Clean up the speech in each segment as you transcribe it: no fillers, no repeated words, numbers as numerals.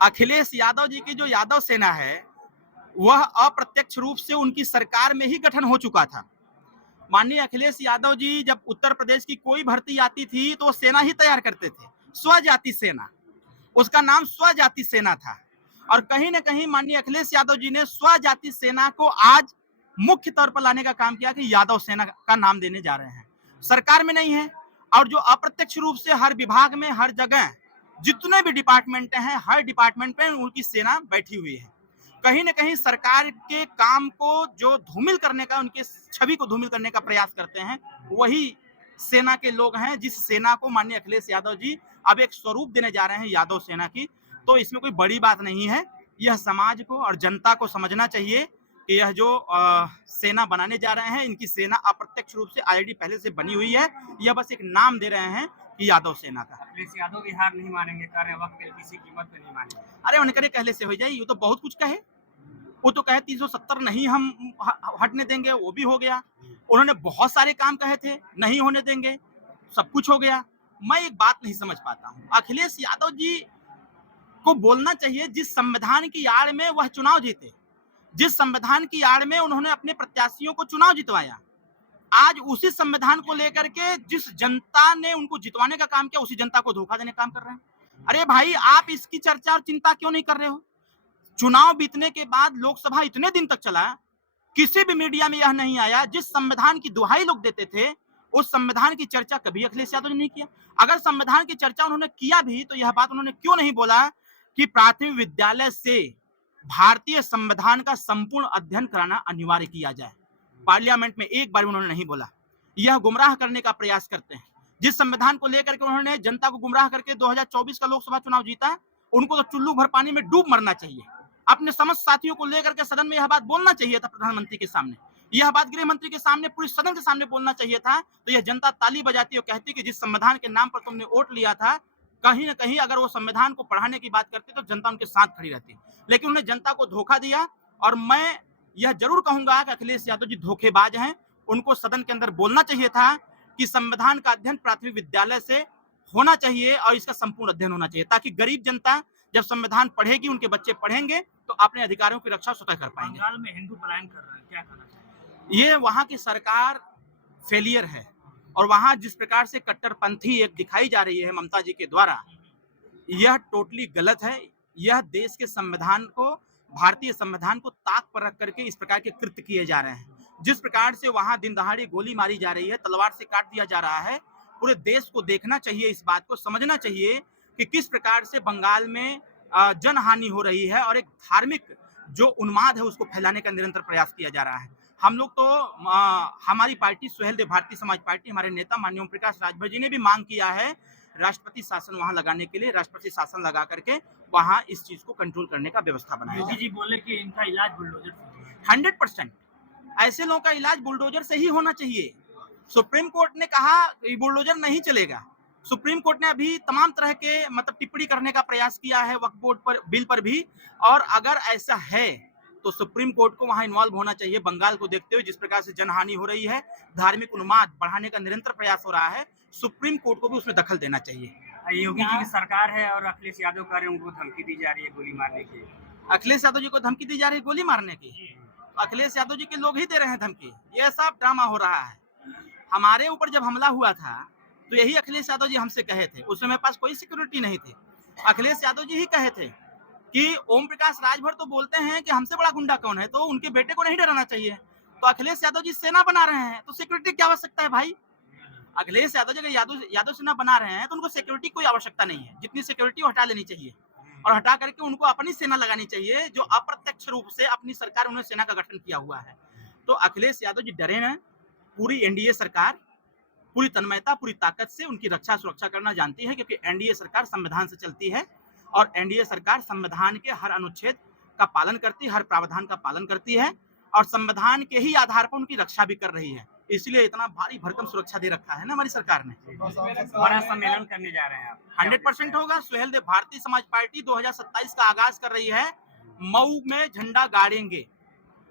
अखिलेश यादव जी की जो यादव सेना है, वह अप्रत्यक्ष रूप से उनकी सरकार में ही गठन हो चुका था। माननीय अखिलेश यादव जी जब उत्तर प्रदेश की कोई भर्ती आती थी तो वो सेना ही तैयार करते थे, स्वजाति सेना। उसका नाम स्वजाति सेना था। और कहीं ना कहीं माननीय अखिलेश यादव जी ने स्वजाति सेना को आज मुख्य तौर पर लाने का काम किया कि यादव सेना का नाम देने जा रहे हैं। सरकार में नहीं है, और जो अप्रत्यक्ष रूप से हर विभाग में, हर जगह जितने भी डिपार्टमेंट हैं, हर डिपार्टमेंट में उनकी सेना बैठी हुई है। कहीं ना कहीं सरकार के काम को जो धूमिल करने का, उनके छवि को धूमिल करने का प्रयास करते हैं, वही सेना के लोग हैं, जिस सेना को माननीय अखिलेश यादव जी अब एक स्वरूप देने जा रहे हैं यादव सेना की। तो इसमें कोई बड़ी बात नहीं है। यह समाज को और जनता को समझना चाहिए कि यह जो सेना बनाने जा रहे हैं, इनकी सेना अप्रत्यक्ष रूप से ऑलरेडी पहले से बनी हुई है। यह बस एक नाम दे रहे हैं कि यादव सेना का। अखिलेश यादव भी हार नहीं मानेंगे, कार्य वक्त किसी कीमत पे नहीं मानेंगे। अरे उनके कहले से हो जाए, ये तो बहुत कुछ कहे। वो तो कहे 370 नहीं हम हटने देंगे, वो भी हो गया। उन्होंने बहुत सारे काम कहे थे, नहीं होने देंगे, सब कुछ हो गया। मैं एक बात नहीं समझ पाता हूँ, अखिलेश यादव जी को बोलना चाहिए जिस संविधान की आड़ में वह चुनाव जीते, जिस संविधान की आड़ में उन्होंने अपने प्रत्याशियों को चुनाव जितवाया, आज उसी संविधान को लेकर के जिस जनता ने उनको जितवाने का काम किया, उसी जनता को धोखा देने का काम कर रहे हैं। अरे भाई, आप इसकी चर्चा और चिंता क्यों नहीं कर रहे हो? चुनाव बीतने के बाद लोकसभा इतने दिन तक चला, किसी भी मीडिया में यह नहीं आया। जिस संविधान की दुहाई लोग देते थे, उस संविधान की चर्चा कभी अखिलेश यादव ने नहीं किया। अगर संविधान की चर्चा उन्होंने किया भी, तो यह बात उन्होंने क्यों नहीं बोला कि प्राथमिक विद्यालय से भारतीय संविधान का संपूर्ण अध्ययन कराना अनिवार्य किया जाए। पार्लियामेंट में एक बार उन्होंने नहीं बोला। यह गुमराह करने का प्रयास करते हैं। जिस संविधान को लेकर के उन्होंने जनता को गुमराह करके 2024 का लोकसभा चुनाव जीता, उनको तो चुल्लू भर पानी में डूब मरना चाहिए। अपने समस्त साथियों को लेकर के सदन में यह बात बोलना चाहिए था, प्रधानमंत्री के सामने यह बात गृह मंत्री के सामने, पूरी सदन के सामने बोलना चाहिए था। तो यह जनता ताली बजाती और कहती कि जिस संविधान के नाम पर तुमने वोट लिया था, कहीं ना कहीं अगर वो संविधान को पढ़ाने की बात करते तो जनता उनके साथ खड़ी रहती। लेकिन उन्हें जनता को धोखा दिया। और मैं यह जरूर कहूंगा कि अखिलेश यादव जी धोखेबाज हैं। उनको सदन के अंदर बोलना चाहिए था कि संविधान का अध्ययन प्राथमिक विद्यालय से होना चाहिए और इसका संपूर्ण अध्ययन होना चाहिए, ताकि गरीब जनता जब संविधान पढ़ेगी, उनके बच्चे पढ़ेंगे, तो अपने अधिकारों की रक्षा स्वतः कर पाएंगे। बंगाल में हिंदू पलायन कर रहा है, क्या कहना चाहिए? ये वहां की सरकार फेलियर है, और वहां जिस प्रकार से कट्टरपंथी एक दिखाई जा रही है ममता जी के द्वारा, यह टोटली गलत है। यह देश के संविधान को, भारतीय संविधान को ताक पर रख करके इस प्रकार के कृत्य किए जा रहे हैं। जिस प्रकार से वहां दिन दहाड़े गोली मारी जा रही है, तलवार से काट दिया जा रहा है, पूरे देश को देखना चाहिए, इस बात को समझना चाहिए कि किस प्रकार से बंगाल में जनहानि हो रही है, और एक धार्मिक जो उन्माद है उसको फैलाने का निरंतर प्रयास किया जा रहा है। हम लोग तो हमारी पार्टी सुहेलदेव भारतीय समाज पार्टी, हमारे नेता माननीय ओम प्रकाश राजभर जी ने भी मांग किया है राष्ट्रपति शासन वहां लगाने के लिए, राष्ट्रपति शासन लगा करके वहां इस चीज को कंट्रोल करने का व्यवस्था बनाया योगी जी बोले कि इनका इलाज बुलडोजर से 100%। ऐसे लोगों का इलाज बुलडोजर से ही होना चाहिए। सुप्रीम कोर्ट ने कहा बुलडोजर नहीं चलेगा। सुप्रीम कोर्ट ने अभी तमाम तरह के मतलब टिप्पणी करने का प्रयास किया है वक्फ बोर्ड पर, बिल पर भी। और अगर ऐसा है तो सुप्रीम कोर्ट को वहां इन्वॉल्व होना चाहिए। बंगाल को देखते हुए जिस प्रकार से जनहानि हो रही है, धार्मिक उन्माद बढ़ाने का निरंतर प्रयास हो रहा है, सुप्रीम कोर्ट को भी उसमें दखल देना चाहिए। योगी जी की सरकार है और अखिलेश यादव कह रहे हैं उनको धमकी दी जा रही है गोली मारने की। अखिलेश यादव जी को धमकी दी जा रही है गोली मारने की? अखिलेश यादव जी के लोग ही दे रहे हैं धमकी। ये सब ड्रामा हो रहा है। हमारे ऊपर जब हमला हुआ था तो यही अखिलेश यादव जी हमसे कहे थे, उस समय पास कोई सिक्योरिटी नहीं थी। अखिलेश यादव जी ही कहे थे कि ओम प्रकाश राजभर तो बोलते हैं कि हमसे बड़ा गुंडा कौन है, तो उनके बेटे को नहीं डराना चाहिए। तो अखिलेश यादव जी सेना बना रहे हैं तो सिक्योरिटी की आवश्यकता है भाई? अखिलेश यादव जी यादव सेना बना रहे हैं तो उनको सिक्योरिटी कोई आवश्यकता नहीं है। जितनी सिक्योरिटी हटा लेनी चाहिए, और हटा करके उनको अपनी सेना लगानी चाहिए, जो अप्रत्यक्ष रूप से अपनी सरकार उन्होंने सेना का गठन किया हुआ है। तो अखिलेश यादव जी डरे न, पूरी एनडीए सरकार पूरी तन्मयता, पूरी ताकत से उनकी रक्षा सुरक्षा करना जानती है, क्योंकि एनडीए सरकार संविधान से चलती है, और एनडीए सरकार संविधान के हर अनुच्छेद का पालन करती है, हर प्रावधान का पालन करती है, और संविधान के ही आधार पर उनकी रक्षा भी कर रही है। इसलिए इतना भारी भरकम सुरक्षा दे रखा है ना हमारी सरकार ने। बड़ा सम्मेलन करने जा रहे हैं आप? 100% होगा। सुहेलदेव भारतीय समाज पार्टी 2027 का आगाज कर रही है। मऊ में झंडा गाड़ेंगे,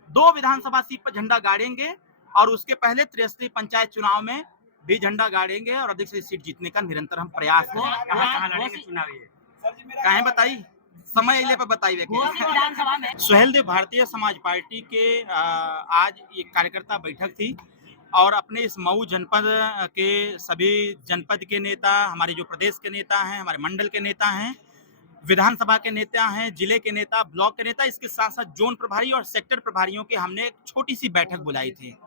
2 विधानसभा सीट पर झंडा गाड़ेंगे, और उसके पहले त्रिस्तरीय पंचायत चुनाव में भी झंडा गाड़ेंगे, और अधिक से सीट जीतने का निरंतर हम प्रयास करेंगे। कहाँ लड़ेंगे चुनाव? ये कहें बताइए? समय अइले पे बताइए गोवा की विधानसभा में सुहेलदेव भारतीय समाज पार्टी के आज एक कार्यकर्ता बैठक थी और अपने इस मऊ जनपद के सभी जनपद के नेता, हमारे जो प्रदेश के नेता हैं, हमारे मंडल के नेता हैं, विधानसभा के नेता हैं, जिले के नेता, ब्लॉक के नेता, इसके साथ साथ जोन प्रभारी और सेक्टर प्रभारियों की हमने एक छोटी सी बैठक बुलाई थी।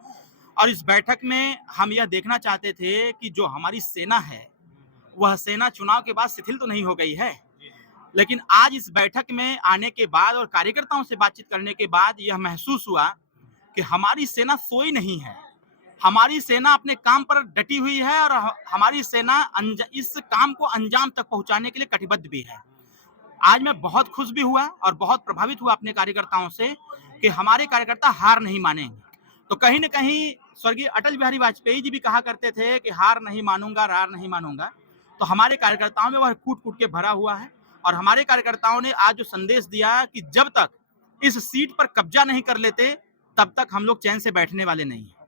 और इस बैठक में हम यह देखना चाहते थे कि जो हमारी सेना है वह सेना चुनाव के बाद शिथिल तो नहीं हो गई है, लेकिन आज इस बैठक में आने के बाद और कार्यकर्ताओं से बातचीत करने के बाद यह महसूस हुआ कि हमारी सेना सोई नहीं है। हमारी सेना अपने काम पर डटी हुई है और हमारी सेना इस काम को अंजाम तक पहुंचाने के लिए कटिबद्ध भी है। आज मैं बहुत खुश भी हुआ और बहुत प्रभावित हुआ अपने कार्यकर्ताओं से कि हमारे कार्यकर्ता हार नहीं मानेंगे। तो कहीं न कहीं स्वर्गीय अटल बिहारी वाजपेयी जी भी कहा करते थे कि हार नहीं मानूंगा, रार नहीं मानूंगा। तो हमारे कार्यकर्ताओं में वह कूट-कूट के भरा हुआ है और हमारे कार्यकर्ताओं ने आज जो संदेश दिया कि जब तक इस सीट पर कब्जा नहीं कर लेते, तब तक हम लोग चैन से बैठने वाले नहीं हैं।